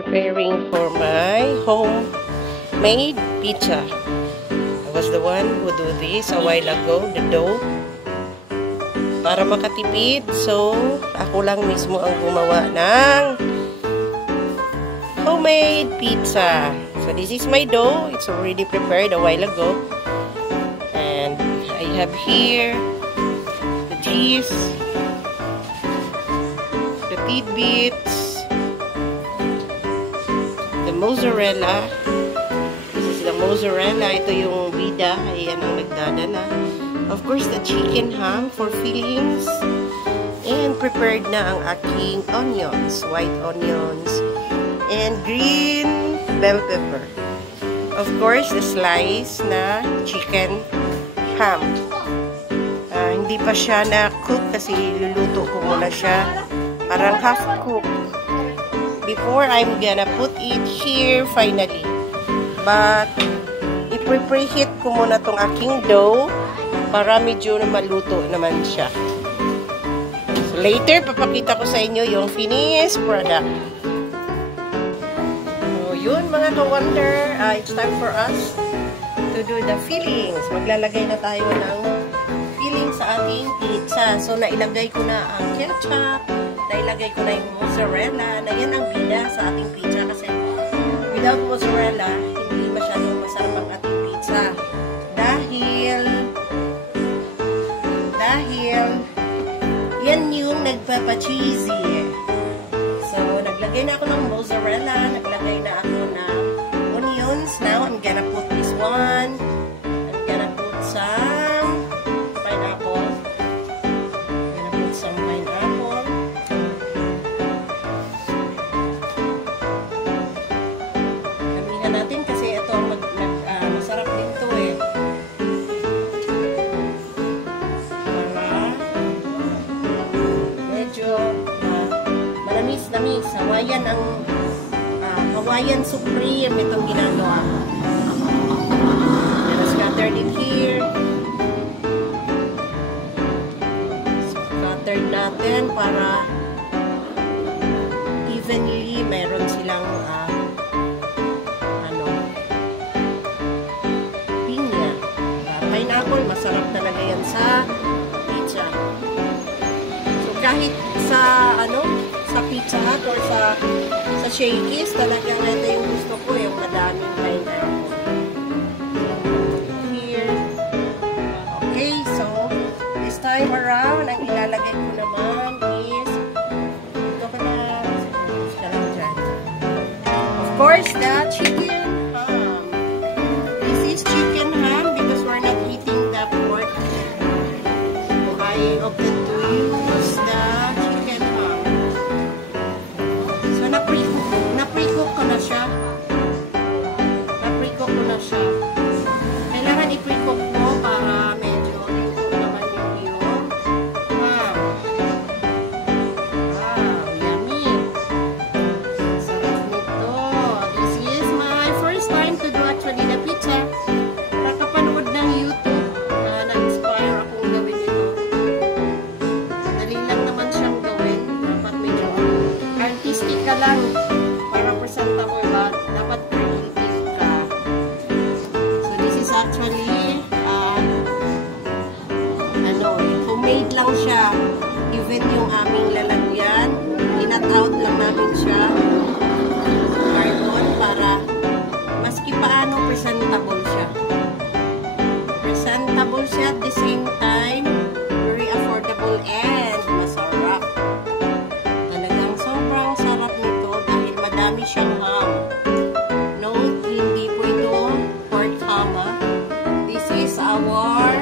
preparing for my homemade pizza. I was the one who do this a while ago, the dough. Para makatipid, so ako lang mismo ang gumawa ng homemade pizza. So this is my dough. It's already prepared a while ago. And I have here the cheese, the tidbits, the mozzarella. This is the mozzarella. Ito yung bida. Ayan ang nagdadala. Of course, the chicken ham for fillings. And prepared na ang aking onions, white onions, and green bell pepper. Of course, the slice na chicken ham. Hindi pa siya na-cook kasi luluto ko muna siya. Parang half-cook. Before I'm gonna put it here finally. But, i-preheat ko muna tong aking dough para medyo na maluto naman siya. So, later, papakita ko sa inyo yung finished product. So, yun mga ka-wonder, it's time for us to do the fillings. Maglalagay na tayo ng filling sa ating pizza. So, nailagay ko na ang ketchup, nailagay ko na yung mozzarella, na yan ang bida sa ating pizza kasi without mozzarella, hindi masyadong masarap ang ating pizza. Dahil yan yung nagpapa-cheesy. So, naglagay na ako ng mozzarella, naglagay na ako ng onions. Now, I'm gonna put this one. I'm gonna put some pineapple. Gamihan natin kasi ito masarap din to eh. Manamis. Hawaiian Supreme itong ginagawa. Gonna scatter it here. Scatter natin para evenly meron silang pinya. Pineapple, masarap talaga yan sa pizza. So kahit sa sa Pizza Hut or sa Shakey's, talagang ito yung gusto ko, yung madaming pineapple. Here. Okay, so this time around, ang ilalagay ko naman is ito ko na dyan. Of course, the chicken ham. This is chicken ham because we're not eating the pork. So I opted to use the chicken ham. So na-pre-cook ko na siya. Kailangan i-pre-cook mo para medyo ito naman yung ham. Wow, yummy. Sarap nito. This is my first time to do actually the pizza. Nakapanood ng YouTube na na-inspire akong gawin ito. Dali lang naman siyang gawin. Dapat medyo artistic ka lang para presentable ba? Dapat creative ka. So this is actually homemade lang siya. Even yung aming lalagyan, inat out lang namin siya. Cardboard para maski paano presentable siya. Presentable siya at the same time, very affordable and masarap. Talagang sobrang sarap nito dahil madami siyang ham. Note, hindi po ito pork ham. This is our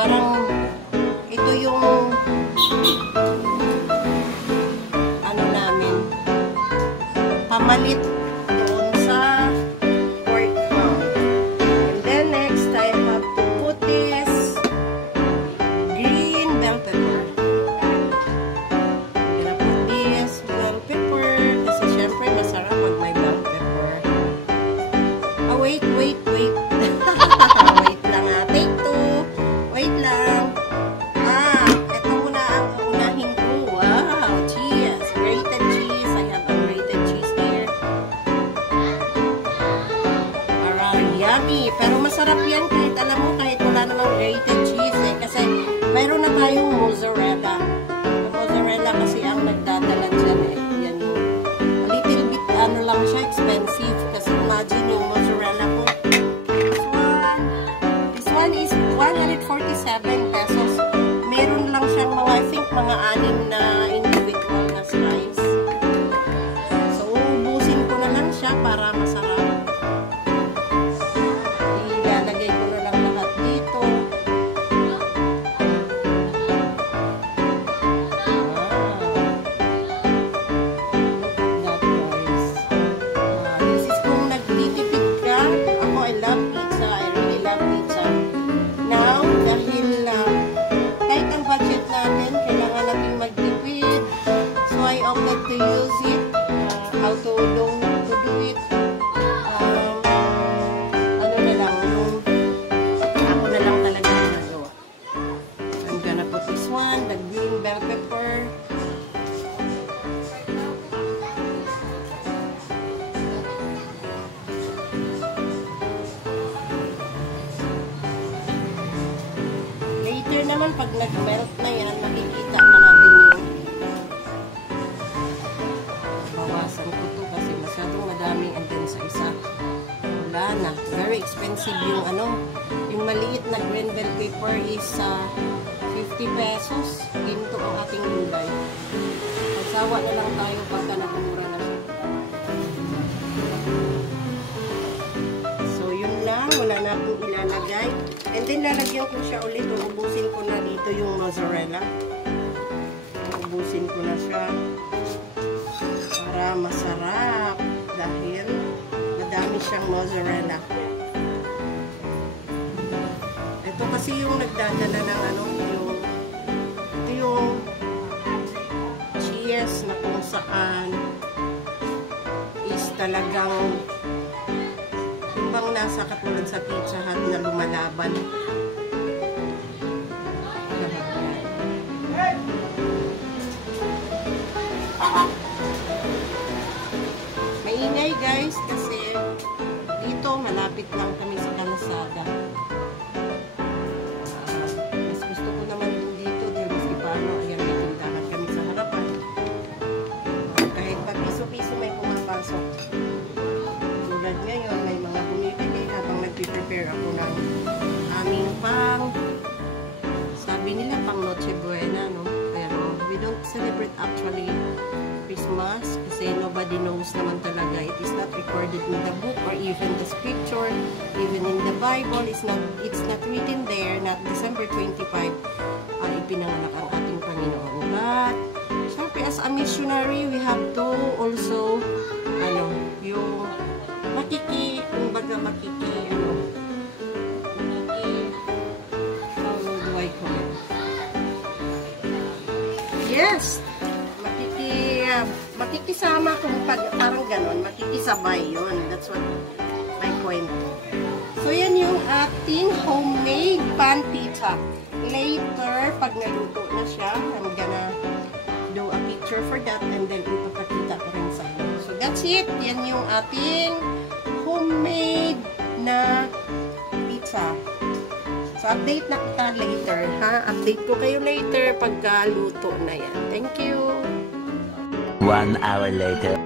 parang ito yung namin pamalit doon sa pork ham. And then next I have to put this alam mo, kahit wala namang grated cheese eh, kasi mayroon na tayong mozzarella. Mozzarella kasi ang nagdadala dyan eh. Yan yung a little bit, ano lang siya, expensive. Kasi imagine yung mozzarella ko. This one is 147 pesos. Meron lang siyang mga, I think, mga 6 na individual na slice. So, ubusin ko na lang siya para masarap. Ilalagay ko na lang lahat dito. To use it, how to do it, ano na lang, ako na lang talaga nagawa. I'm gonna put this one, the green bell pepper. Later naman, pag nag-melt na yan, makikita na natin yung bawasan ko to kasi masyadong madami and then sa isa wala na. Very expensive yung yung maliit na green bell pepper is 50 pesos. Ginto ang ating gulay. Magsawa na lang tayo pagka nakamura na siya. So yun lang, wala na akong ilalagay. And then lalagyan ko siya ulit. Ubusin ko na dito yung mozzarella. Ubusin ko na siya para masarap dahil madami siyang mozzarella. Ito kasi yung nagdadala ng ito yung cheese na kung saan is talagang yung bang nasa katulad sa Pizza Hut na lumalaban. Maingay guys kasi dito malapit lang kami sa kalsada. Mas gusto ko naman din dito dahil mas paano ayan may tindahan kami sa harapan. Kahit pa piso-piso may pumapasok. Tulad ngayon may mga bumibili habang nagpe-prepare ako ng aming sabi nila pang Noche Buena, no? Pero we don't celebrate actually Christmas kasi nobody knows naman talaga. It is not recorded in the book or even the scripture, even in the Bible. It's not written there, not December 25 ipinanganak ang ating Panginoon. But syempre as a missionary, we have to also yung kumbaga how do I call it? Yes! Makikisama kung parang ganon, makikisabay yun. That's what my point. So, yan yung ating homemade pan pizza. Later, pag naluto na siya, I'm gonna do a picture for that and then ipapakita ko rin sa inyo. So, that's it. Yan yung ating homemade na pizza. So, update na kita later, ha? Update ko kayo later pagka luto na yan. Thank you! 1 hour later.